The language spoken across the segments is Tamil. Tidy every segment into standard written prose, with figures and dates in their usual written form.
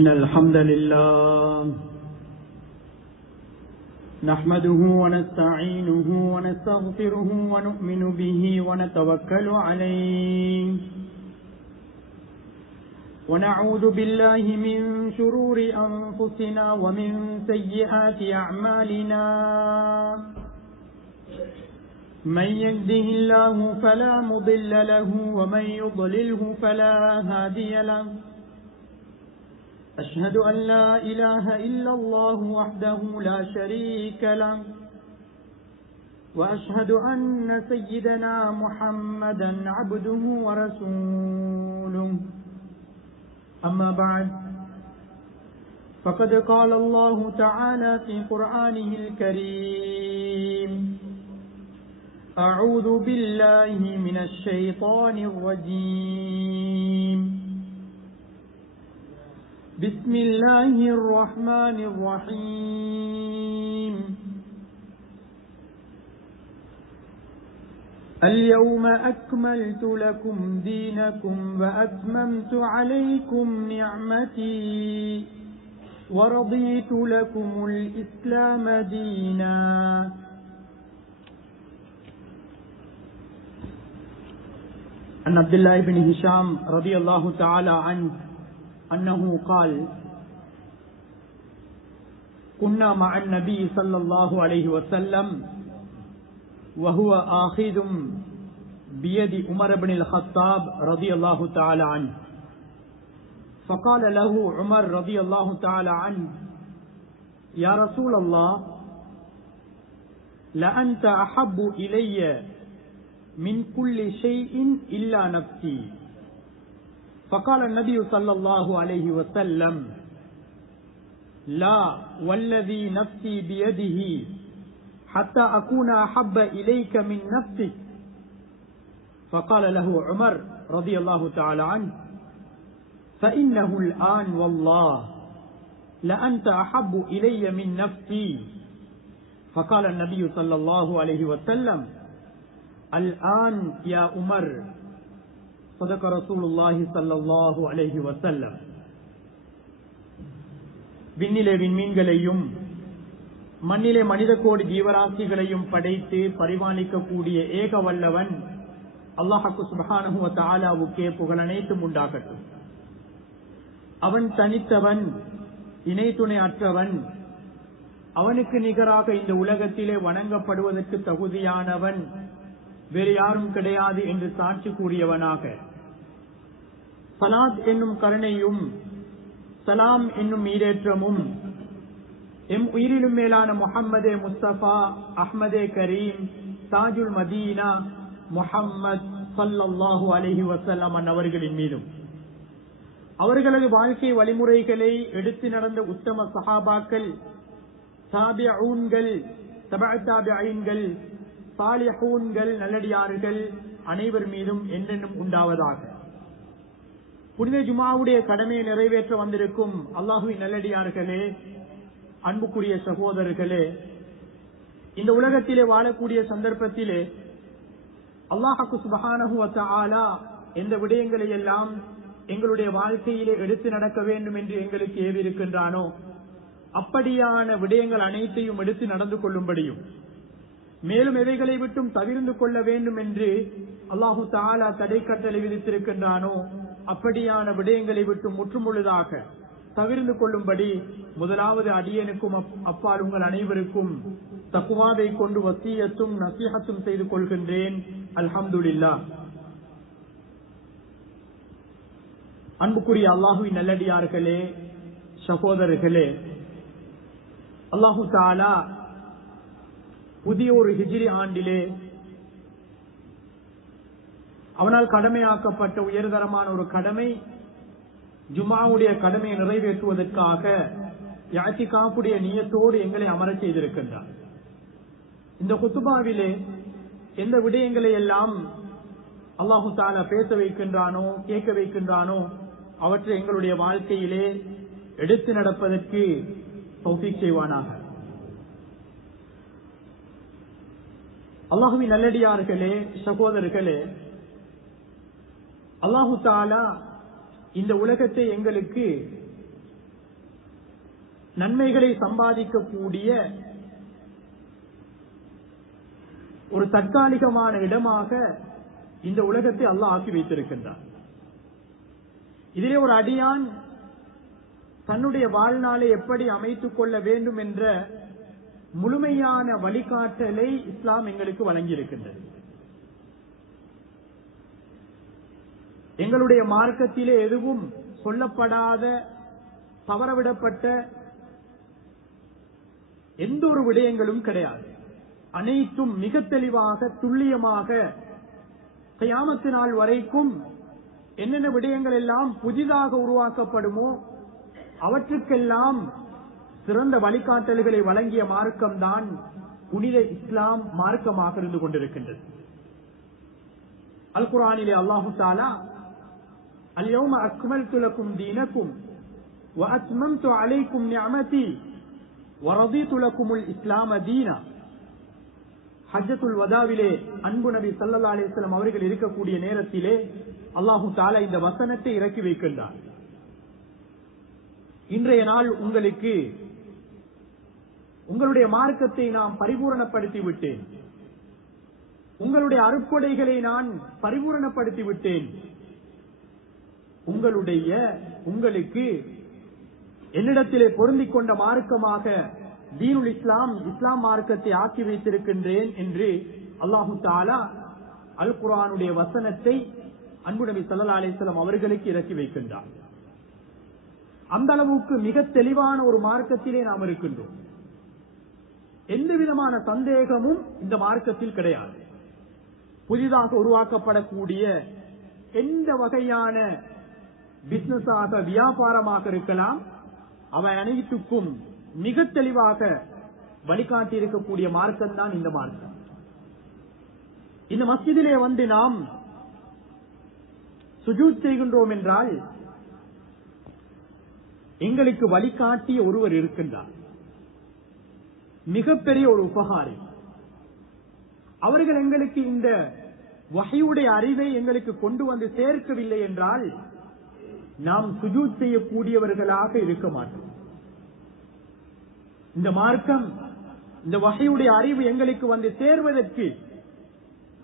إن الحمد لله نحمده ونستعينه ونستغفره ونؤمن به ونتوكل عليه ونعوذ بالله من شرور أنفسنا ومن سيئات أعمالنا من يهده الله فلا مضل له ومن يضلله فلا هادي له أشهد أن لا إله إلا الله وحده لا شريك له وأشهد أن سيدنا محمدا عبده ورسوله أما بعد فقد قال الله تعالى في قرآنه الكريم أعوذ بالله من الشيطان الرجيم بسم الله الرحمن الرحيم اليوم أكملت لكم دينكم وأتممت عليكم نعمتي ورضيت لكم الإسلام دينا. عن عبد الله بن هشام رضي الله تعالى عنه أنه قال كنا مع النبي صلى الله عليه وسلم وهو آخذ بيد عمر بن الخطاب رضي الله تعالى عنه فقال له عمر رضي الله تعالى عنه يا رسول الله لأنت أحب إلي من كل شيء إلا نفسي. فقال النبي صلى الله عليه وسلم لا والذي نفسي بيده حتى أكون أحب إليك من نفسك. فقال له عمر رضي الله تعالى عنه فإنه الآن والله لأنت أحب إلي من نفسي. فقال النبي صلى الله عليه وسلم الآن يا عمر صدق رسول الله صلى الله عليه وسلم. விண்ணிலே விண்மீன்களையும் மண்ணிலே மனித கோடி ஜீவராசிகளையும் படைத்து பரிபாலிக்கக்கூடிய ஏக வல்லவன் அல்லாஹ் சுப்ஹானஹு வ தஆலாவுக்கே புகழ் அனைத்தும் உண்டாகட்டும். அவன் தனித்தவன், இணை துணை அற்றவன், அவனுக்கு நிகராக இந்த உலகத்திலே வணங்கப்படுவதற்கு தகுதியானவன் வேறு யாரும் கிடையாது என்று சாட்சி கூறியவனாக சலாத் என்னும் கருணையும் சலாம் என்னும் ஈரேற்றமும் எம் உயிரிலும் மேலான முஹம்மதே முஸ்தபா அஹ்மதே கரீம் தாஜுல் மதீனா முஹம்மத் ஸல்லல்லாஹு அலைஹி வஸல்லம் அவர்களின் மீதும் அவர்களது வாழ்க்கை வழிமுறைகளை எடுத்து நடந்த உத்தம சஹாபாக்கள், தாபிஊன்கள், தபஅ தாபிஈன்கள், சாலிஹூன்கள், நல்லடியார்கள் அனைவர் மீதும் என்றென்றும் உண்டாவதாக. புனித ஜுமாவுடைய கடமையை நிறைவேற்ற வந்திருக்கும் அல்லாஹுவின் நல்லடியார்களே, அன்புக்குரிய சகோதரர்களே, இந்த உலகத்திலே வாழக்கூடிய சந்தர்ப்பத்திலே அல்லாஹ் சுப்ஹானஹு வ தஆலா எந்த விடயங்களை எல்லாம் எங்களுடைய வாழ்க்கையிலே எடுத்து நடக்க வேண்டும் என்று எங்களுக்கு ஏவிருக்கின்றானோ அப்படியான விடயங்கள் அனைத்தையும் எடுத்து நடந்து கொள்ளும்படியும், மேலும் எவைகளை விட்டும் தவிர்ந்து கொள்ள வேண்டும் என்று அல்லாஹு தஆலா தடை கட்டளை விதித்திருக்கின்றானோ அப்படியான விடயங்களை விட்டு முற்றுமுழுதாக தவிர்ந்து கொள்ளும்படி முதலாவது அடியனுக்கும் அப்பால் உங்கள் அனைவருக்கும் தக்வாவை கொண்டு வசியத்தும் நசீஹத்தும் செய்து கொள்கின்றேன். அல்ஹம்துலில்லாஹ். அன்புக்குரிய அல்லாஹுவின் நல்லடியார்களே, சகோதரர்களே, அல்லாஹு தஆலா புதிய ஒரு ஹிஜ்ரி ஆண்டிலே அவனால் கடமையாக்கப்பட்ட உயர்தரமான ஒரு கடமை ஜுமாவுடைய கடமையை நிறைவேற்றுவதற்காக இஅ்திகாஃபுடைய நியத்தோடு எங்களை அமரச் செய்திருக்கின்றார். இந்த குத்துபாவிலே எந்த விடயங்களை எல்லாம் அல்லாஹு தஆலா பேச வைக்கின்றானோ, கேட்க வைக்கின்றானோ அவற்றை எங்களுடைய வாழ்க்கையிலே எடுத்து நடப்பதற்கு தௌஃபீக் செய்வானாக. அல்லாஹுவின் நல்லடியார்களே, சகோதரர்களே, அல்லாஹு தஆலா இந்த உலகத்தை எங்களுக்கு நன்மைகளை சம்பாதிக்கக்கூடிய ஒரு தற்காலிகமான இடமாக இந்த உலகத்தை அல்லாஹ் ஆக்கி வைத்திருக்கின்றார். இதிலே ஒரு அடியான் தன்னுடைய வாழ்நாளை எப்படி அமைத்துக் கொள்ள வேண்டும் என்ற முழுமையான வழிகாட்டலை இஸ்லாம் எங்களுக்கு வழங்கியிருக்கின்றது. எங்களுடைய மார்க்கத்திலே எதுவும் சொல்லப்படாத, தவறவிடப்பட்ட எந்த ஒரு விடயங்களும் கிடையாது. அனைத்தும் மிக தெளிவாக, துல்லியமாக கியாமத்து நாள் வரைக்கும் என்னென்ன விடயங்கள் எல்லாம் புதிதாக உருவாக்கப்படுமோ அவற்றுக்கெல்லாம் சிறந்த வழிகாட்டல்களை வழங்கிய மார்க்கம்தான் புனித இஸ்லாம் மார்க்கமாக இருந்து கொண்டிருக்கின்றது. அல் குர்ஆனிலே அல்லாஹு தஆலா அல்-யௌம அக்மல்து லக்கும் தீனக்கும் வ அத்மம்து அலைக்கும் நிஅமதி வ ரதீது லக்குமுல் இஸ்லாம தீனா, ஹஜ்ஜத்துல் வதாவிலே அன்பு நபி ஸல்லல்லாஹு அலைஹி வஸல்லம் அவர்கள் இருக்கக்கூடிய நேரத்திலே அல்லாஹு தஆலா இந்த வசனத்தை இறக்கி வைக்கின்றார். இன்றைய நாள் உங்களுக்கு உங்களுடைய மார்க்கத்தை நான் பரிபூரணப்படுத்தி விட்டேன், உங்களுடைய அருட்கொடைகளை நான் பரிபூரணப்படுத்தி விட்டேன், உங்களுக்கு என்னிடத்திலே பொருந்திக் கொண்ட மார்க்கமாக தீனுல் இஸ்லாம், இஸ்லாம் மார்க்கத்தை ஆக்கி வைத்திருக்கின்றேன் என்று அல்லாஹு தஆலா அல் குர்ஆனுடைய வசனத்தை அன்பு நபி ஸல்லல்லாஹு அலைஹி வஸல்லம் அவர்களுக்கு இறக்கி வைக்கின்றார். அந்த அளவுக்கு மிக தெளிவான ஒரு மார்க்கத்திலே நாம் இருக்கின்றோம். எந்த விதமான சந்தேகமும் இந்த மார்க்கத்தில் கிடையாது. புதிதாக உருவாக்கப்படக்கூடிய எந்த வகையான பிசினஸாக, வியாபாரமாக இருக்கலாம், அவை அனைத்துக்கும் மிக தெளிவாக வழிகாட்டி இருக்கக்கூடிய மார்க்கம் தான் இந்த மார்க்கம். இந்த மஸ்ஜிதிலே வந்து நாம் சுஜூத் செய்கின்றோம் என்றால் எங்களுக்கு வழிகாட்டிய ஒருவர் இருக்கின்றார், மிகப்பெரிய ஒரு உபகாரி. அவர்கள் எங்களுக்கு இந்த வஹீயுடைய அறிவை எங்களுக்கு கொண்டு வந்து சேர்க்கவில்லை என்றால் நாம் சுஜூத் செய்யக்கூடியவர்களாக இருக்க மாட்டோம். இந்த மார்க்கம், இந்த வஹீயுடைய அறிவு எங்களுக்கு வந்து சேர்வதற்கு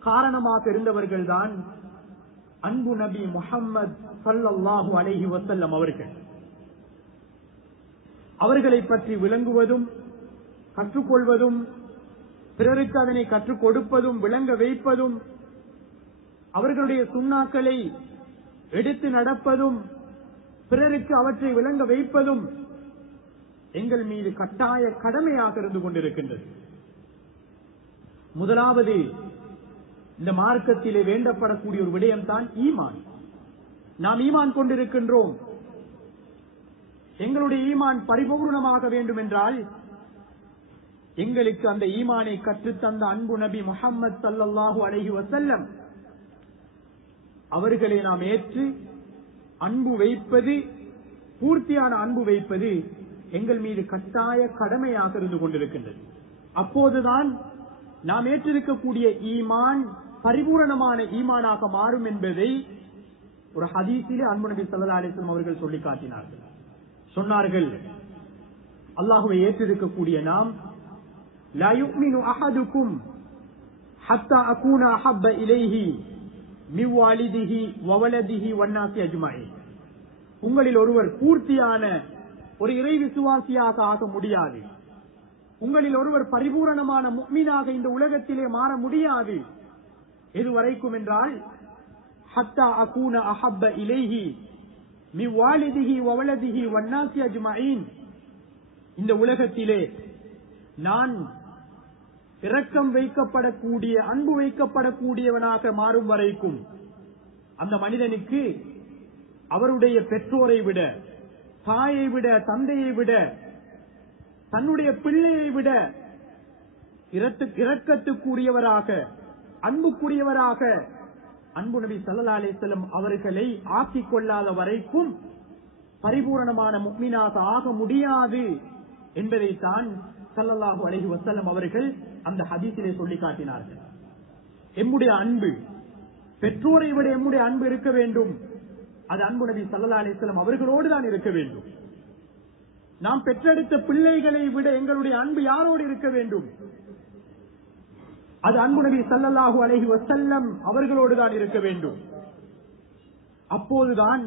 காரணமாக இருந்தவர்கள் தான் அன்பு நபி முஹம்மது ஸல்லல்லாஹு அலைஹி வஸல்லம் அவர்கள். அவர்களை பற்றி விளங்குவதும், கற்றுக்கொள்வதும், பிறருக்கு அதனை கற்றுக் கொடுப்பதும், விளங்க வைப்பதும், அவர்களுடைய சுன்னாக்களை எடுத்து நடப்பதும், பிறருக்கு அவற்றை விளங்க வைப்பதும் எங்கள் மீது கட்டாய கடமையாக இருந்து கொண்டிருக்கின்றது. முதலாவது இந்த மார்க்கத்திலே வேண்டப்படக்கூடிய ஒரு விடயம்தான் ஈமான். நாம் ஈமான் கொண்டிருக்கின்றோம். எங்களுடைய ஈமான் பரிபூர்ணமாக வேண்டும் என்றால் எங்களுக்கு அந்த ஈமானை கற்றுத்தந்த அன்பு நபி முஹம்மது ஸல்லல்லாஹு அலைஹி வஸல்லம் அவர்களை நாம் ஏற்று அன்பு வைப்பது, பூர்த்தியான அன்பு வைப்பது எங்கள் மீது கட்டாய கடமையாக இருந்து கொண்டிருக்கின்றது. அப்போதுதான் நாம் ஏற்றிருக்கக்கூடிய ஈமான் பரிபூரணமான ஈமானாக மாறும் என்பதை ஒரு ஹதீஸிலே அன்பு நபி ஸல்லல்லாஹு அலைஹி வஸல்லம் அவர்கள் சொல்லி காட்டினார்கள். சொன்னார்கள், அல்லாஹ்வை ஏற்றிருக்கக்கூடிய நாம் லா யுமினு அஹதுக்கும் ஹத்தா அகூன அஹப்ப இலைஹி மின் வாலிதிஹி வ வலதிஹி வன்னாஸி அஜ்மஈன். உங்களில் ஒருவர் பூர்த்தியான ஒரு இறை விசுவாசியாக ஆக முடியாது, உங்களில் ஒருவர் பரிபூரணமான முஃமினாக இந்த உலகத்திலே மாற முடியாது. எதுவரைக்கும் என்றால் ஹத்தா அகூன அஹப்ப இலைஹி மின் வாலிதிஹி வ வலதிஹி வன்னாஸி அஜ்மஈன். இந்த உலகத்திலே நான் இரக்கம் வைக்கப்படக்கூடிய, அன்பு வைக்கப்படக்கூடியவனாக மாறும் வரைக்கும் அந்த மனிதனுக்கு அவருடைய பெற்றோரை விட, தாயை விட, தந்தையை விட, தன்னுடைய பிள்ளையை விட இரக்கத்துக்குரியவராக, அன்புக்குரியவராக அன்பு நபி ஸல்லல்லாஹு அலைஹி வஸல்லம் அவர்களை ஆக்கிக் கொள்ளாத வரைக்கும் பரிபூரணமான முஃமினாக ஆக முடியாது என்பதைத்தான் ஸல்லல்லாஹு அலைஹி வஸல்லம் அவர்கள் அந்த ஹதீஸிலே சொல்லி காட்டினார்கள். எம்முடைய அன்பு, பெற்றோரை விட எம்முடைய அன்பு இருக்க வேண்டும். அது அன்பு நபி ஸல்லல்லாஹு அலைஹி வஸல்லம் அவர்களோடு தான் இருக்க வேண்டும். நாம் பெற்றெடுத்த பிள்ளைகளை விட எங்களுடைய அன்பு யாரோடு இருக்க வேண்டும்? அது அன்பு நபி ஸல்லல்லாஹு அலைஹி வஸல்லம் அவர்களோடுதான் இருக்க வேண்டும். அப்போதுதான்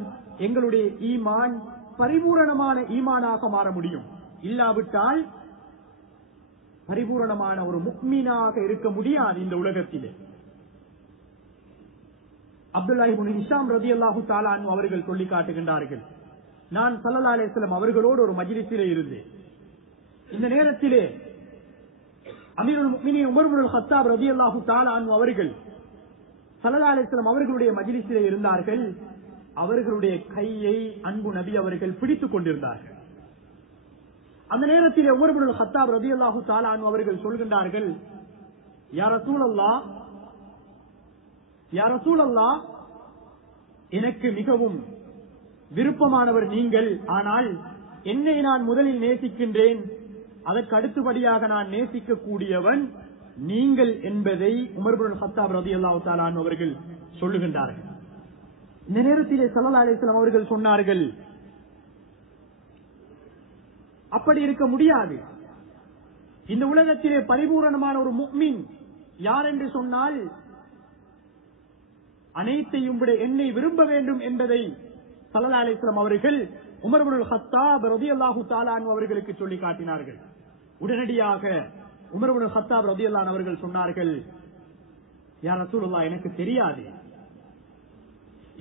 எங்களுடைய ஈமான் பரிபூரணமான ஈமானாக மாற முடியும். இல்லாவிட்டால் பரிபூரணமான ஒரு முஃமினாக இருக்க முடியாது இந்த உலகத்திலே. அப்துல்லாஹ் இப்னு ஹிஷாம் ரலியல்லாஹு தஆலா அன்ஹு அவர்கள் சொல்லி காட்டுகின்றார்கள், நான் ஸல்லல்லாஹு அலைஹி வஸல்லம் அவர்களோடு ஒரு மஜ்லிஸிலே இருந்தேன். இந்த நேரத்திலே அமீருல் முஃமினீன் உமர் இப்னு கத்தாப் ரலியல்லாஹு தஆலா அன்ஹு அவர்கள் ஸல்லல்லாஹு அலைஹி வஸல்லம் அவர்களுடைய மஜ்லிஸிலே இருந்தார்கள். அவர்களுடைய கையை அன்பு நபி அவர்கள் பிடித்துக் கொண்டிருந்தார்கள். அந்த நேரத்தில் உமர் இப்னு கத்தாப் ரலியல்லாஹு தஆலா அன்ஹு அவர்கள் சொல்கின்றார்கள், யா ரசூலல்லாஹ், யா ரசூலல்லாஹ், எனக்கு மிகவும் விருப்பமானவர் நீங்கள். ஆனால் என்னை நான் முதலில் நேசிக்கின்றேன், அதற்கு அடுத்தபடியாக நான் நேசிக்கக்கூடியவன் நீங்கள் என்பதை உமர் இப்னு கத்தாப் ரலியல்லாஹு தஆலா அன்ஹு அவர்கள் சொல்லுகின்றார்கள். இந்த நேரத்திலே ஸல்லல்லாஹு அலைஹி வஸல்லம் அவர்கள் சொன்னார்கள், அப்படி இருக்க முடியாது. இந்த உலகத்திலே பரிபூரணமான ஒரு முஃமின் யார் என்று சொன்னால் அனைத்தையும் விட என்னை விரும்ப வேண்டும் என்பதை ஸல்லல்லாஹு அலைஹி வஸல்லம் அவர்கள் உமர் இப்னு கத்தாப் ரலியல்லாஹு தஆலா அன்ஹு அவர்களுக்கு சொல்லி காட்டினார்கள். உடனடியாக உமர் இப்னு கத்தாப் ரலியல்லாஹு அன்ஹு அவர்கள் சொன்னார்கள், யா ரசூலுல்லாஹ், எனக்கு தெரியாது.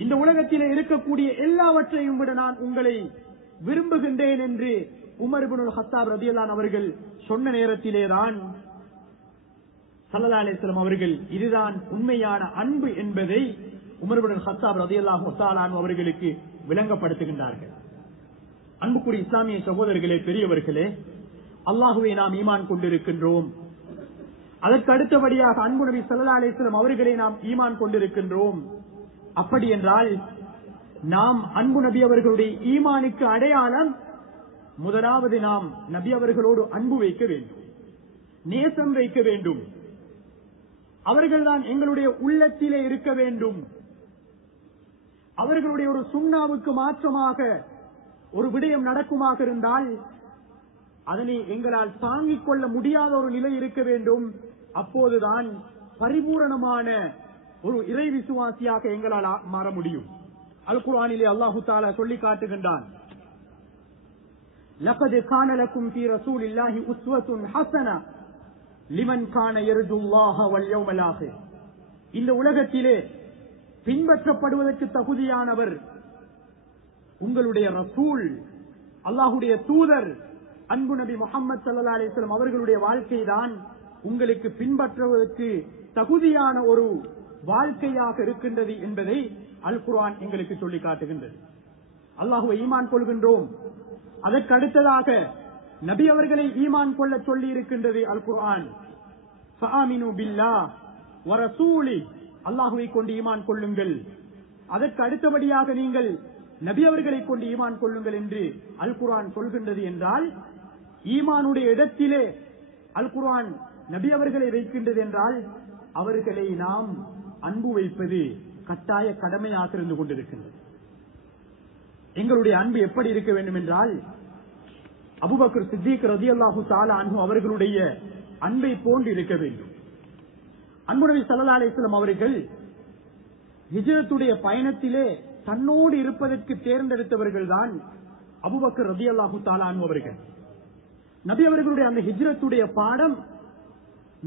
இந்த உலகத்திலே இருக்கக்கூடிய எல்லாவற்றையும் விட நான் உங்களை விரும்புகின்றேன் என்று உமர் இப்னு கத்தாப் ரலியல்லாஹு அன்ஹு அவர்கள் சொன்ன நேரத்திலேதான் ஸல்லல்லாஹு அலைஹி வஸல்லம் அவர்கள் இதுதான் உண்மையான அன்பு என்பதை உமர் இப்னு கத்தாப் ரலியல்லாஹு தஆலா அன்ஹு அவர்களுக்கு விளங்கப்படுத்துகின்றார்கள். அன்புக்குரிய இஸ்லாமிய சகோதரர்களே, பெரியவர்களே, அல்லாஹுவை நாம் ஈமான் கொண்டிருக்கின்றோம். அதற்கு அடுத்தபடியாக அன்பு நபி ஸல்லல்லாஹு அலைஹி வஸல்லம் அவர்களை நாம் ஈமான் கொண்டிருக்கின்றோம். அப்படி என்றால் நாம் அன்பு நபி அவர்களுடைய ஈமானுக்கு அடையாளம் முதலாவது நாம் நபி அவர்களோடு அன்பு வைக்க வேண்டும், நேசம் வைக்க வேண்டும். அவர்கள்தான் எங்களுடைய உள்ளத்திலே இருக்க வேண்டும். அவர்களுடைய ஒரு சுன்னாவுக்கு மாற்றமாக ஒரு விடயம் நடக்குமாக இருந்தால் அதனை எங்களால் தாங்கிக் கொள்ள முடியாத ஒரு நிலை இருக்க வேண்டும். அப்போதுதான் பரிபூரணமான ஒரு இறை விசுவாசியாக எங்களால் மாற முடியும். அல் குர்ஆனிலே அல்லாஹு தஆலா சொல்லி காட்டுகின்றான், லகத் கான லக்கும் ஃபீ ரசூலில்லாஹி உஸ்வத்துன் ஹஸனா லிமன் கான யர்ஜுல்லாஹ வல் யௌமல் ஆகிர். இந்த உலகத்திலே பின்பற்றப்படுவதற்கு தகுதியானவர் உங்களுடைய ரசூல், அல்லாஹுடைய தூதர் அன்பு நபி முஹம்மது ஸல்லல்லாஹு அலைஹி வஸல்லம் அவர்களுடைய வாழ்க்கை தான் உங்களுக்கு பின்பற்றுவதற்கு தகுதியான ஒரு வாழ்க்கையாக இருக்கின்றது என்பதை அல் குர்ஆன் எங்களுக்கு சொல்லி காட்டுகின்றது. அல்லாஹுவை ஈமான் கொள்கின்றோம். அதற்கு அடுத்ததாக நபி அவர்களை ஈமான் கொள்ள சொல்லி இருக்கின்றது அல் குர்ஆன். ஃபஆமினு பில்லாஹ் வ ரசூலி, அல்லாஹுவை கொண்டு ஈமான் கொள்ளுங்கள். அதற்கு அடுத்தபடியாக நீங்கள் நபி அவர்களை கொண்டு ஈமான் கொள்ளுங்கள் என்று அல் குர்ஆன் சொல்கின்றது என்றால், ஈமானுடைய இடத்திலே அல் குர்ஆன் நபி அவர்களை வைக்கின்றது என்றால் அவர்களை நாம் அன்பு வைப்பது கட்டாய கடமையாக இருந்து கொண்டிருக்கின்றது. எங்களுடைய அன்பு எப்படி இருக்க வேண்டும் என்றால், அபூபக்கர் சித்திக் ரலியல்லாஹு தஆலா அன்ஹு அவர்களுடைய அன்பை போன்று இருக்க வேண்டும். அன்பு நபி ஸல்லல்லாஹு அலைஹி வஸல்லம் அவர்கள் ஹிஜ்ரத்துடைய பயணத்திலே தன்னோடு இருப்பதற்கு தேர்ந்தெடுத்தவர்கள் தான் அபூபக்கர் ரலியல்லாஹு தஆலா அன்ஹு அவர்கள். நபி அவர்களுடைய அந்த ஹிஜ்ரத்துடைய பாடம்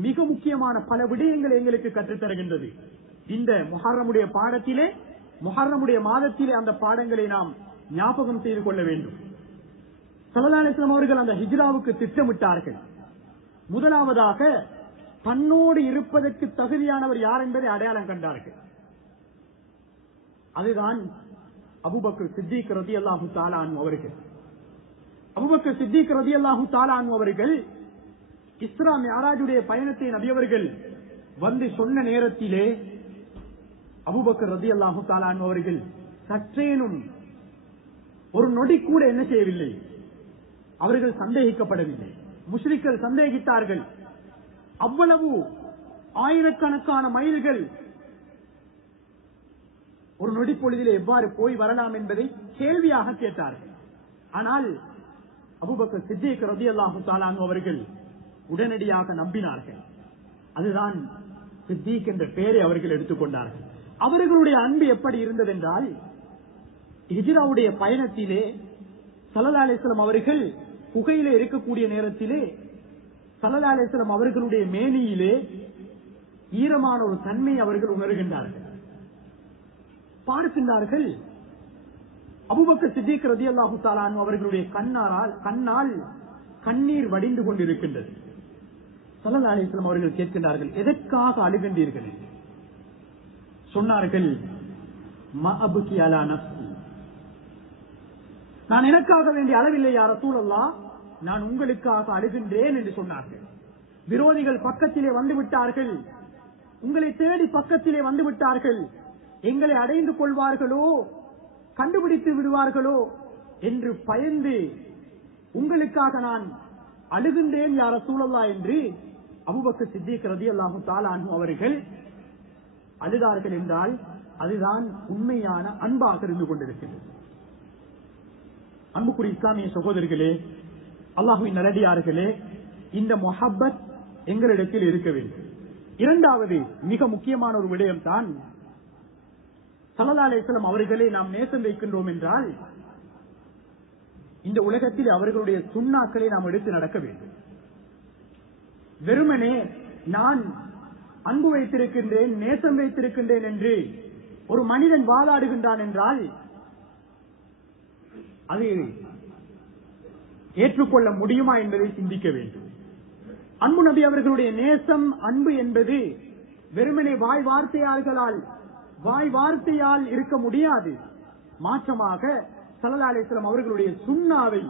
மிக முக்கியமான பல விடயங்களை எங்களுக்கு கற்றுத் தருகின்றது. இந்த முஹர்ரமுடைய பாடத்திலே, முஹர்ரமுடைய மாதத்திலே அந்த பாடங்களை நாம் ஞாபகம் செய்து கொள்ள வேண்டும். ஸல்லல்லாஹு அலைஹி வஸல்லம் அவர்கள் அந்த ஹிஜ்ராவுக்கு திட்டமிட்டார்கள். முதலாவதாக தன்னோடு இருப்பதற்கு தகுதியானவர் யார் என்பதை அடையாளம் கண்டார்கள். அதுதான் அபூபக்கர் சித்திக் ரலியல்லாஹு தஆலா அன்ஹு அவர்கள். அபூபக்கர் சித்திக் ரலியல்லாஹு தஆலா அன்ஹு அவர்கள் இஸ்ரா மிஅராஜுடைய பயணத்தை நபி அவர்கள் வந்து சொன்ன நேரத்திலே அபூபக்கர் ரலியல்லாஹு தஆலா அன்ஹு அவர்கள் சற்றேனும் ஒரு நொடி கூட என்ன செய்யவில்லை, அவர்கள் சந்தேகிக்கப்படவில்லை. முஷ்ரிக்கள் சந்தேகித்தார்கள். அவ்வளவு ஆயிரக்கணக்கான மைல்கள் ஒரு நொடி பொழுதிலே எவ்வாறு போய் வரலாம் என்பதை கேள்வியாக கேட்டார்கள். ஆனால் அபூபக்கர் சித்திக் ரலியல்லாஹு தஆலா அன்ஹு அவர்கள் உடனடியாக நம்பினார்கள். அதுதான் சித்திக் என்ற பெயரை அவர்கள் எடுத்துக்கொண்டார்கள். அவர்களுடைய அன்பு எப்படி இருந்தது என்றால், ஹிஜ்ராவுடைய பயணத்திலே ஸல்லல்லாஹு அலைஹி வஸல்லம் அவர்கள் குகையிலே இருக்கக்கூடிய நேரத்திலே ஸல்லல்லாஹு அலைஹி வஸல்லம் அவர்களுடைய மேனியிலே ஈரமான ஒரு தன்மை அவர்கள் உணர்கின்றார்கள். பார்க்கின்றார்கள், அபூபக்கர் சித்திக் ரலியல்லாஹு தஆலா அன்ஹு அவர்களுடைய கண்ணால் கண்ணீர் வடிந்து கொண்டிருக்கின்றது. ஸல்லல்லாஹு அலைஹி வஸல்லம் அவர்கள் கேட்கின்றார்கள், எதற்காக அழுகின்றீர்கள்? சொன்னார்கள், மா அப்கி அலா நஃப்ஸி, நான் எனக்காக வேண்டிய அளவில்லை யா ரசூலல்லாஹ், நான் உங்களுக்காக அழுகின்றேன் என்று சொன்னார்கள். விரோதிகள் பக்கத்திலே வந்து விட்டார்கள், உங்களை தேடி பக்கத்திலே வந்து விட்டார்கள், எங்களை அடைந்து கொள்வார்களோ, கண்டுபிடித்து விடுவார்களோ என்று பயந்து உங்களுக்காக நான் அழுகின்றேன் யா ரசூலல்லாஹ் என்று அபூபக்கர் சித்திக் ரலியல்லாஹு தஆலா அன்ஹு அவர்கள் அழுதார்கள் என்றால் அதுதான் உண்மையான அன்பாக இருந்து கொண்டிருக்கிறது. அன்புக்குரிய இஸ்லாமிய சகோதரர்களே, அல்லாஹ்வின் நல்லடியார்களே, இந்த முஹப்பத் எங்களிடத்தில் இருக்க வேண்டும். இரண்டாவது மிக முக்கியமான ஒரு விடயம் தான், ஸல்லல்லாஹு அலைஹி வஸல்லம் அவர்களை நாம் நேசம் வைக்கின்றோம் என்றால் இந்த உலகத்தில் அவர்களுடைய சுன்னாக்களை நாம் எடுத்து நடக்க வேண்டும். வெறுமனே நான் அன்பு வைத்திருக்கின்றேன், நேசம் வைத்திருக்கின்றேன் என்று ஒரு மனிதன் வாதாடுகின்றான் என்றால் அது ஏற்றுக்கொள்ள முடியுமா என்பதை சிந்திக்க வேண்டும். அன்பு நபி அவர்களுடைய நேசம், அன்பு என்பது வெறுமனே வாய் வார்த்தையால் இருக்க முடியாது. மாற்றமாக ஸல்லல்லாஹு அலைஹி வஸல்லம் அவர்களுடைய சுன்னாவை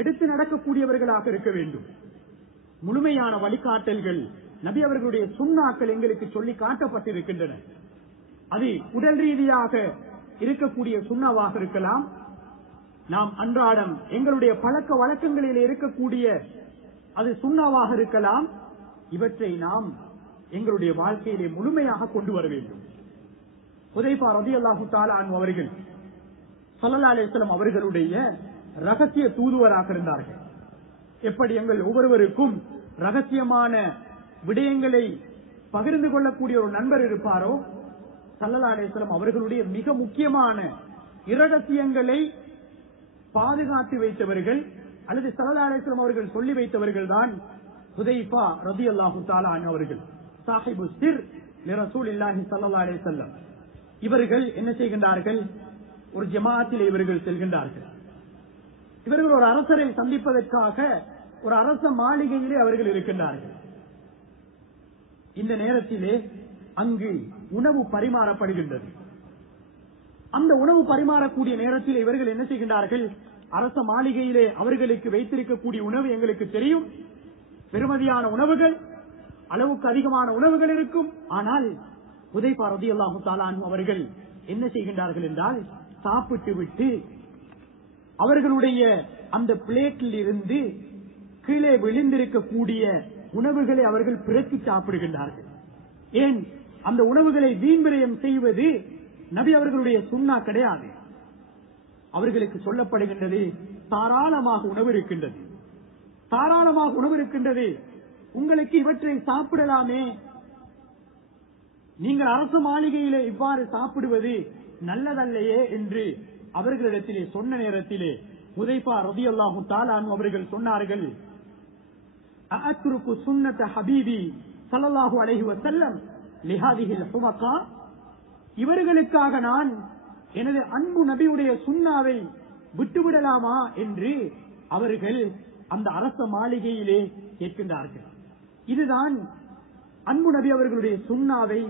எடுத்து நடக்கக்கூடியவர்களாக இருக்க வேண்டும். முழுமையான வழிகாட்டல்கள் நபி அவர்களுடைய சுன்னாக்கள் எங்களுக்கு சொல்லி காட்டப்பட்டிருக்கின்றன. அது உடல் ரீதியாக இருக்கக்கூடிய சுன்னாவாக இருக்கலாம், நாம் அன்றாடம் எங்களுடைய பழக்க வழக்கங்களில் இருக்கக்கூடிய அது சுன்னாவாக இருக்கலாம். இவற்றை நாம் எங்களுடைய வாழ்க்கையிலே முழுமையாக கொண்டு வர வேண்டும். ஹுதைஃபா ரலியல்லாஹு தஆலா அன்ஹு அவர்கள் ஸல்லல்லாஹு அலைஹி வஸல்லம் அவர்களுடைய ரகசிய தூதுவராக இருந்தார்கள். எப்படி எங்கள் ஒவ்வொருவருக்கும் ரகசியமான விடயங்களை பகிர்ந்து கொள்ளக்கூடிய ஒரு நண்பர் இருப்பாரோ, ஸல்லல்லாஹு அலைஹி வஸல்லம் அவர்களுடைய மிக முக்கியமான இரகசியங்களை பாதுகாத்து வைத்தவர்கள் அல்லது ஸல்லல்லாஹு அலைஹி வஸல்லம் அவர்கள் சொல்லி வைத்தவர்கள் தான் ஹுதைஃபா ரலியல்லாஹு தஆலா அன்ஹு அவர்கள், சாஹிபு சிர் லிரசூலில்லாஹி ஸல்லல்லாஹு அலைஹி வஸல்லம். இவர்கள் என்ன செய்கின்றார்கள்? ஒரு ஜமாஅத்திலே இவர்கள் செல்கின்றார்கள். இவர்கள் ஒரு அரசரை சந்திப்பதற்காக ஒரு அரச மாளிகையிலே அவர்கள் இருக்கின்றார்கள். இந்த நேரத்திலே அங்கு உணவு பரிமாறப்படுகின்றது. அந்த உணவு பரிமாறக்கூடிய நேரத்தில் இவர்கள் என்ன செய்கின்றார்கள்? அரச மாளிகையிலே அவர்களுக்கு வைத்திருக்கக்கூடிய உணவு எங்களுக்கு தெரியும், பெருமதியான உணவுகள், அளவுக்கு அதிகமான உணவுகள் இருக்கும். ஆனால் ஹுதைஃபா ரலியல்லாஹு தஆலா அன்ஹு அவர்கள் என்ன செய்கின்றார்கள் என்றால், சாப்பிட்டு விட்டு அவர்களுடைய அந்த பிளேட்டில் இருந்து கீழே விழுந்திருக்கக்கூடிய உணவுகளை அவர்கள் பிறக்கி சாப்பிடுகின்றார்கள். ஏன்? அந்த உணவுகளை வீண்விரயம் செய்வது நபி அவர்களுடைய சுன்னா கிடையாது. அவர்களுக்கு சொல்லப்படுகின்றது, தாராளமாக உணவு இருக்கின்றது, தாராளமாக உணவு இருக்கின்றது, உங்களுக்கு இவற்றை சாப்பிடலாமே, நீங்கள் அரச மாளிகையிலே இவ்வாறு சாப்பிடுவது நல்லதல்லையே என்று அவர்களிடத்திலே சொன்ன நேரத்திலே ஹுதைஃபா ரலியல்லாஹு தஆலா அன்ஹு அவர்கள் சொன்னார்கள், அஅத்ருக்கு சுன்னத ஹபீபி ஸல்லல்லாஹு அலைஹி வஸல்லம் லிஹாதிஹில் ஹுமகா, இவர்களுக்காக நான் எனது அன்பு நபியுடைய சுன்னாவை விட்டுவிடலாமா என்று அவர்கள் அந்த அரச மாளிகையிலே கேட்கின்றார்கள். இதுதான் அன்பு நபி அவர்களுடைய சுன்னாவை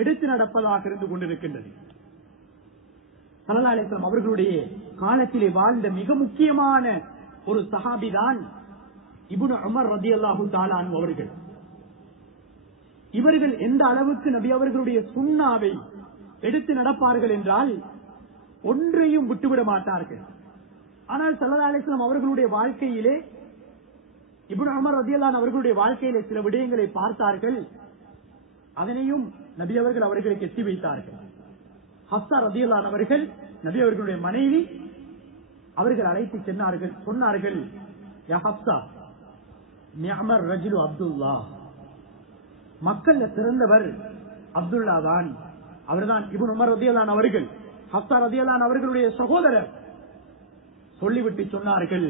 எடுத்து நடப்பதாக இருந்து கொண்டிருக்கின்றது. ஸல்லல்லாஹு அலைஹி வஸல்லம் அவர்களுடைய காலத்திலே வாழ்ந்த மிக முக்கியமான ஒரு சஹாபிதான் இப்னு உமர் ரலியல்லாஹு தஆலா அன்ஹு அவர்கள். இவர்கள் எந்த அளவுக்கு நபி அவர்களுடைய சுன்னாவை எடுத்து நடப்பார்கள் என்றால் ஒன்றையும் விட்டுவிட மாட்டார்கள். ஆனால் ஸல்லல்லாஹு அலைஹி வஸல்லம் அவர்களுடைய வாழ்க்கையிலே, இப்னு உமர் ரலியல்லாஹு அன்ஹு அவர்களுடைய வாழ்க்கையிலே சில விடயங்களை பார்த்தார்கள், அதனையும் நபி அவர்கள் அவர்களுக்கு எட்டி வைத்தார்கள். ஹப்ஸா ரலியல்லாஹு அன்ஹா அவர்கள் நபி அவர்களுடைய மனைவி, அவர்கள் அழைத்து சொன்னார்கள், யா ஹப்ஸா, நிஅமர் ரஜுலு அப்துல்லா, மக்கள்ல சிறந்தவர் அப்துல்லா தான், அவர்தான் இப்னு உமர் ரலியல்லாஹு அவர்கள், ஹப்ஸா ரலியல்லாஹு அவர்களுடைய சகோதரர். சொல்லிவிட்டு சொன்னார்கள்,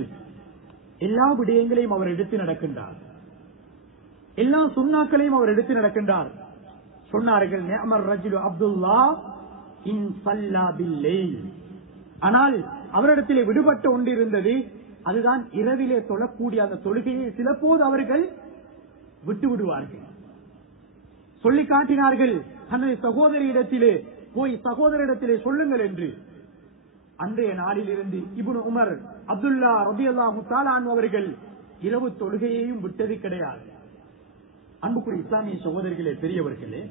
எல்லா விடயங்களையும் அவர் எடுத்து நடக்கின்றார், எல்லா சுன்னாக்களையும் அவர் எடுத்து நடக்கின்றார். சொன்னார்கள், நிஅமர் ரஜுலு அப்துல்லா இன் ஸல்லா பில்லைல், ஆனால் அவரிடத்திலே விடுபட்ட ஒன்று இருந்தது, அதுதான் இரவிலே தொழக்கூடிய அந்த தொழுகையை சில போது அவர்கள் விட்டு விடுவார்கள். சொல்லி காட்டினார்கள், தனது சகோதரியிடத்திலே போய் சகோதரிடத்திலே சொல்லுங்கள் என்று. அன்றைய நாளில் இருந்து இப்னு உமர் அப்துல்லா ரலியல்லாஹு தஆலா அன்ஹு அவர்கள் இரவு தொழுகையையும் விட்டது கிடையாது. அன்புக்குரிய இஸ்லாமிய சகோதரிகளே, பெரியவர்களே,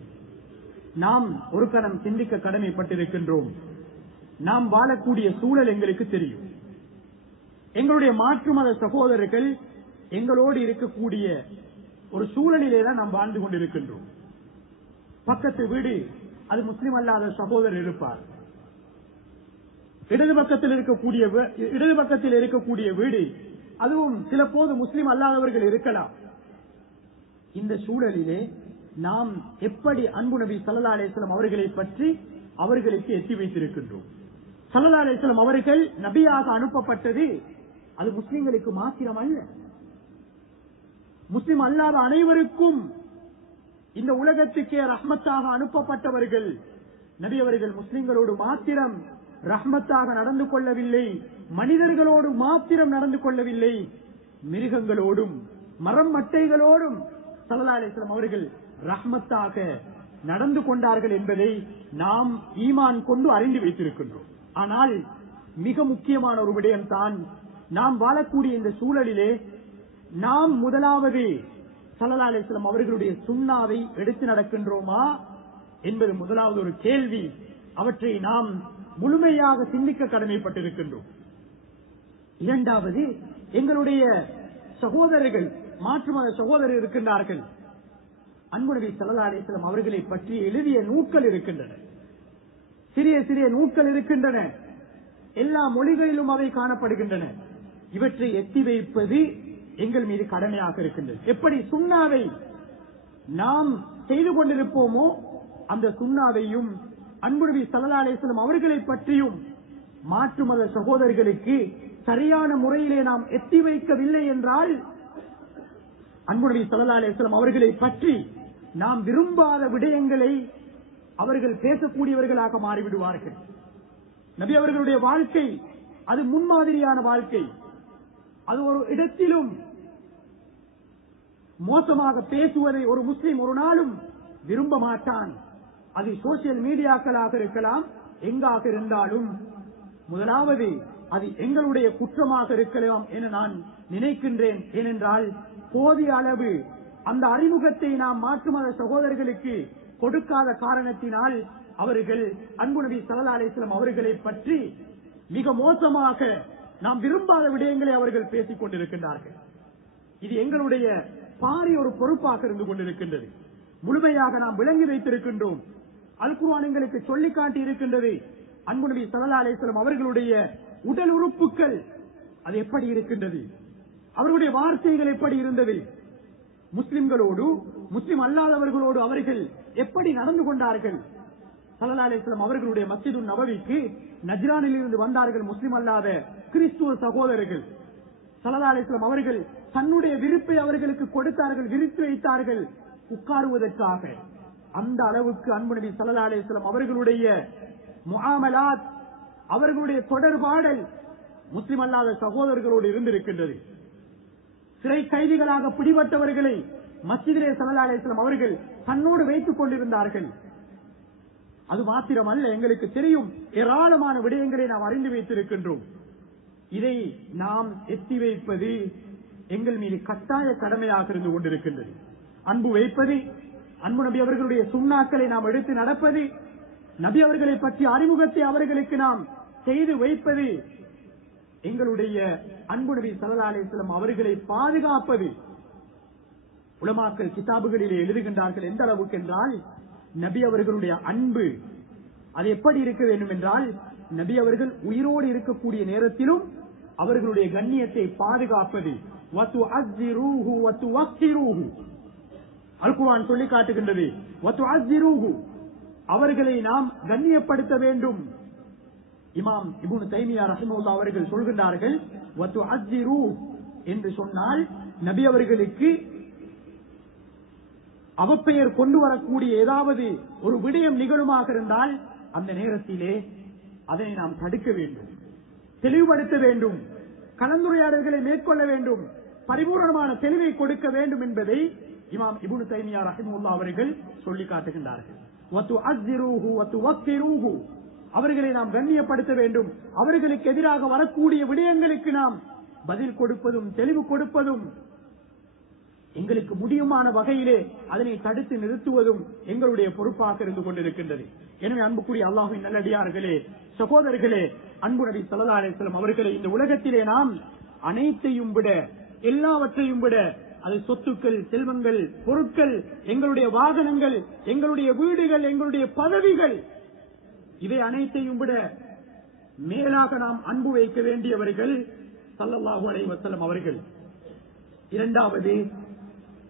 நாம் ஒரு கணம் சிந்திக்க கடமைப்பட்டிருக்கின்றோம். நாம் வாழக்கூடிய சூழல் எங்களுக்கு தெரியும். எங்களுடைய மாற்று மத சகோதரர்கள் எங்களோடு இருக்கக்கூடிய ஒரு சூழலிலே தான் நாம் வாழ்ந்து கொண்டிருக்கின்றோம். பக்கத்து வீடு, அது முஸ்லிம் அல்லாத சகோதரர் இருப்பார். இடது பக்கத்தில் இருக்கக்கூடிய வீடு, அதுவும் சில போது முஸ்லிம் அல்லாதவர்கள் இருக்கலாம். இந்த சூழலிலே நாம் எப்படி அன்பு நபி ஸல்லல்லாஹு அலைஹி வஸல்லம் அவர்களை பற்றி அவர்களுக்கு எத்தி வைத்திருக்கின்றோம். ஸல்லல்லாஹு அலைஹி வஸல்லம் அவர்கள் நபியாக அனுப்பப்பட்டது அது முஸ்லிம்களுக்கு மாத்திரம் அல்ல, முஸ்லிம் அல்லாத அனைவருக்கும் இந்த உலகத்துக்கே ரஹ்மத்தாக அனுப்பப்பட்டவர்கள். நபி அவர்கள் முஸ்லிம்களோடு மாத்திரம் ரஹ்மத்தாக நடந்து கொள்ளவில்லை, மனிதர்களோடு மாத்திரம் நடந்து கொள்ளவில்லை, மிருகங்களோடும் மரம் மட்டைகளோடும் ஸல்லல்லாஹு அலைஹி வஸல்லம் அவர்கள் ரஹ்மத்தாக நடந்து கொண்டார்கள் என்பதை நாம் ஈமான் கொண்டு அறிந்து வைத்திருக்கின்றோம். ஆனால் மிக முக்கியமான ஒரு விடயம் தான், நாம் வாழக்கூடிய இந்த சூழலிலே நாம் முதலாவது ஸல்லல்லாஹு அலைஹி வஸல்லம் அவர்களுடைய சுன்னாவை எடுத்து நடக்கின்றோமா என்பது முதலாவது ஒரு கேள்வி. அவற்றை நாம் முழுமையாக சிந்திக்க கடமைப்பட்டிருக்கின்றோம். இரண்டாவது, எங்களுடைய சகோதரர்கள், மாற்று மத சகோதரர் இருக்கின்றார்கள். அன்பு நபி ஸல்லல்லாஹு அலைஹி வஸல்லம் அவர்களை பற்றி எழுதிய நூல்கள் இருக்கின்றன, சிறிய சிறிய நூல்கள் இருக்கின்றன, எல்லா மொழிகளிலும் அவை காணப்படுகின்றன. இவற்றை எத்தி வைப்பது எங்கள் மீது கடமையாக இருக்கின்றது. எப்படி சுன்னாவை நாம் செய்து கொண்டிருப்போமோ அந்த சுன்னாவையும் அன்பு நபி ஸல்லல்லாஹு அலைஹி வஸல்லம் அவர்களை பற்றியும் மாற்று மத சகோதரர்களுக்கு சரியான முறையிலே நாம் எத்தி வைக்கவில்லை என்றால் அன்பு நபி ஸல்லல்லாஹு அலைஹி வஸல்லம் அவர்களை பற்றி நாம் விரும்பாத விடயங்களை அவர்கள் பேசக்கூடியவர்களாக மாறிவிடுவார்கள். நபி அவர்களுடைய வாழ்க்கை அது முன்மாதிரியான வாழ்க்கை. அது ஒரு இடத்திலும் மோசமாக பேசுவதை ஒரு முஸ்லிம் ஒரு நாளும் விரும்ப மாட்டான். அது சோசியல் மீடியாக்களாக இருக்கலாம், எங்காக இருந்தாலும் முதலாவது அது எங்களுடைய குற்றமாக இருக்கலாம் என நான் நினைக்கின்றேன். ஏனென்றால் போதிய அளவு அந்த அறிமுகத்தை நாம் மாற்று மத சகோதரர்களுக்கு கொடுக்காத காரணத்தினால் அவர்கள் அன்பு நபி ஸல்லல்லாஹு அலைஹி வஸல்லம் அவர்களை பற்றி மிக மோசமாக நாம் விரும்பாத விடயங்களை அவர்கள் பேசிக் கொண்டிருக்கின்றார்கள். இது எங்களுடைய பாரிய ஒரு பொறுப்பாக இருந்து கொண்டிருக்கின்றது. முழுமையாக நாம் விளங்கி வைத்திருக்கின்றோம். அல் குர்ஆன் எங்களுக்கு சொல்லிக் காட்டி இருக்கின்றது. அன்பு நபி ஸல்லல்லாஹு அலைஹி வஸல்லம் அவர்களுடைய உடல் உறுப்புகள் அது எப்படி இருக்கின்றது, அவர்களுடைய வார்த்தைகள் எப்படி இருந்தது, முஸ்லிம்களோடு முஸ்லிம் அல்லாதவர்களோடு அவர்கள் எப்படி நடந்து கொண்டார்கள். ஸல்லல்லாஹு அலைஹி வஸல்லம் அவர்களுடைய மஸ்ஜிதுன் நபவிக்கு நஜ்ரானில் இருந்து வந்தார்கள் முஸ்லிம் அல்லாத கிறிஸ்துவ சகோதரர்கள். ஸல்லல்லாஹு அலைஹி வஸல்லம் அவர்கள் தன்னுடைய விருப்பை அவர்களுக்கு கொடுத்தார்கள், விரித்து வைத்தார்கள் உட்காருவதற்காக. அந்த அளவுக்கு அன்பு நபி ஸல்லல்லாஹு அலைஹி வஸல்லம் அவர்களுடைய முஆமலாத், அவர்களுடைய தொடர்பாடல் முஸ்லிம் அல்லாத சகோதரர்களோடு இருந்திருக்கின்றது. சிறை கைதிகளாக பிடிபட்டவர்களை மஸ்ஜிதிலே ஸல்லல்லாஹு அலைஹி வஸல்லம் அவர்கள் தன்னோடு வைத்துக் கொண்டிருந்தார்கள். அது மாத்திரமல்ல, எங்களுக்கு தெரியும் ஏராளமான விடயங்களை நாம் அறிந்து வைத்திருக்கின்றோம். இதை நாம் எத்தி வைப்பது எங்கள் மீது கட்டாய கடமையாக இருந்து கொண்டிருக்கின்றது. அன்பு வைப்பது, அன்பு நபி அவர்களுடைய சுன்னாக்களை நாம் எடுத்து நடப்பது, நபி அவர்களை பற்றிய அறிமுகத்தை அவர்களுக்கு நாம் செய்து வைப்பது, எங்களுடைய அன்பு நபி ஸல்லல்லாஹு அலைஹி வஸல்லம் அவர்களை பாதுகாப்பது. உலமாக்கள் கிதாபுகளிலே எழுதுகின்றார்கள் எந்த அளவுக்கு என்றால், நபி அவர்களுடைய அன்பு அது எப்படி இருக்க வேண்டும் என்றால், நபி அவர்கள் உயிரோடு இருக்கக்கூடிய நேரத்திலும் அவர்களுடைய கண்ணியத்தை பாதுகாப்பது. அல் குர்ஆன் சொல்லி காட்டுகின்றது, அவர்களை நாம் கண்ணியப்படுத்த வேண்டும். இமாம் இப்னு தைமியா ரஹிமஹுல்லாஹ் அவர்கள் சொல்கின்றார்கள், என்று சொன்னால் நபி அவர்களுக்கு அவப்பெயர் கொண்டு வரக்கூடிய ஏதாவது ஒரு விடயம் நிகழுமாக இருந்தால் அந்த நேரத்திலே அதனை நாம் தடுக்க வேண்டும், தெளிவுபடுத்த வேண்டும், கலந்துரையாடல்களை மேற்கொள்ள வேண்டும், பரிபூர்ணமான தெளிவை கொடுக்க வேண்டும் என்பதை இமாம் இப்னு தைமியா ரஹிமஹுல்லாஹ் அவர்கள் சொல்லி காட்டுகின்றார்கள். அவர்களை நாம் கண்ணியப்படுத்த வேண்டும். அவர்களுக்கு எதிராக வரக்கூடிய விடயங்களுக்கு நாம் பதில் கொடுப்பதும் தெளிவு கொடுப்பதும், எங்களுக்கு முடியுமான வகையிலே அதனை தடுத்து நிறுத்துவதும் எங்களுடைய பொறுப்பாக இருந்து கொண்டிருக்கின்றது. எனவே அன்புக்குரிய அல்லாஹ்வின் நல்லடியார்களே, சகோதரர்களே, அன்பு நபி ஸல்லல்லாஹு அலைஹி வஸல்லம் அவர்களை இந்த உலகத்திலே நாம் அனைத்தையும் விட, எல்லாவற்றையும் விட, அது சொத்துக்கள், செல்வங்கள், பொருட்கள், எங்களுடைய வாகனங்கள், எங்களுடைய வீடுகள், எங்களுடைய பதவிகள், இவை அனைத்தையும் விட மேலாக நாம் அன்பு வைக்க வேண்டியவர்கள் ஸல்லல்லாஹு அலைஹி வஸல்லம் அவர்கள். இரண்டாவது,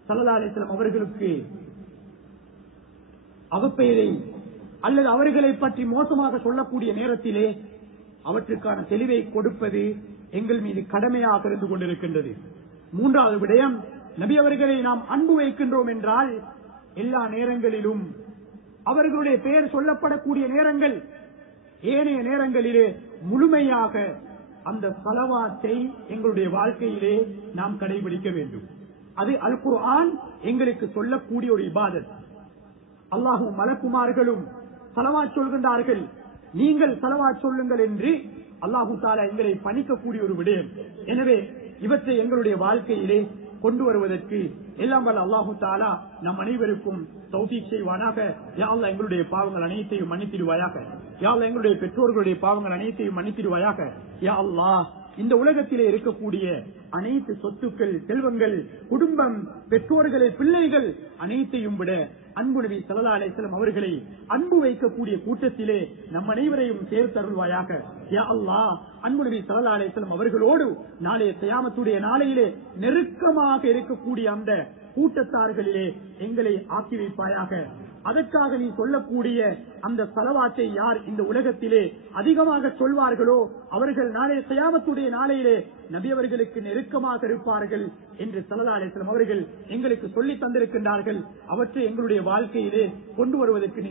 ஸல்லல்லாஹு அலைஹி வஸல்லம் அவர்களுக்கு அவப்பெயரை அல்லது அவர்களை பற்றி மோசமாக சொல்லக்கூடிய நேரத்திலே அவற்றுக்கான தெளிவை கொடுப்பது எங்கள் மீது கடமையாக இருந்து கொண்டிருக்கின்றது. மூன்றாவது விடயம், நபி அவர்களை நாம் அன்பு வைக்கின்றோம் என்றால் எல்லா நேரங்களிலும் அவர்களுடைய பெயர் சொல்லப்படக்கூடிய நேரங்கள், ஏனைய நேரங்களிலே முழுமையாக அந்த ஸலவாத்தை எங்களுடைய வாழ்க்கையிலே நாம் கடைபிடிக்க வேண்டும். அது அல் குர்ஆன் எங்களுக்கு சொல்லக்கூடிய ஒரு இபாதத். அல்லாஹ்வும் மலக்குமார்களும் ஸலவாத் சொல்கின்றார்கள், நீங்கள் ஸலவாத் சொல்லுங்கள் என்று அல்லாஹு தஆலா எங்களை பணிக்கக்கூடிய ஒரு விடயம். எனவே இவற்றை எங்களுடைய வாழ்க்கையிலே கொண்டு வருவதற்கு எல்லாம் வல்ல அல்லாஹு தஆலா நம் அனைவருக்கும் தௌஃபீக் செய்வானாக. யா அல்லாஹ் எங்களுடைய பாவங்கள் அனைத்தையும் மன்னித்திடுவாயாக. யா அல்லாஹ் எங்களுடைய பெற்றோர்களுடைய பாவங்கள் அனைத்தையும் மன்னித்திடுவாயாக. யா அல்லாஹ் இந்த உலகத்திலே இருக்கக்கூடிய அனைத்து சொத்துக்கள், செல்வங்கள், குடும்பம், பெற்றோர்களை, பிள்ளைகள் அனைத்தையும் விட அன்பு நபி ஸல்லல்லாஹு அலைஹி வஸல்லம் அவர்களை அன்பு வைக்கக்கூடிய கூட்டத்திலே நம் அனைவரையும் சேர்த்தருள்வாயாக. யா அல்லாஹ் அன்பு நபி ஸல்லல்லாஹு அலைஹி வஸல்லம் அவர்களோடு நாளைய கியாமத்துடைய நாளையிலே நெருக்கமாக இருக்கக்கூடிய அந்த கூட்டத்தார்களிலே எங்களை ஆக்கி வைப்பாயாக. அதற்காக நீ சொல்லக்கூடிய அந்த ஸலவாத்தை யார் இந்த உலகத்திலே அதிகமாக சொல்வார்களோ அவர்கள் நாளைய கியாமத்துடைய நாளையிலே நபி அவர்களுக்கு நெருக்கமாக இருப்பார்கள் என்று ஸல்லல்லாஹு அலைஹி வஸல்லம் அவர்கள் எங்களுக்கு சொல்லி தந்திருக்கின்றார்கள். அவற்றை எங்களுடைய வாழ்க்கையிலே கொண்டு வருவதற்கு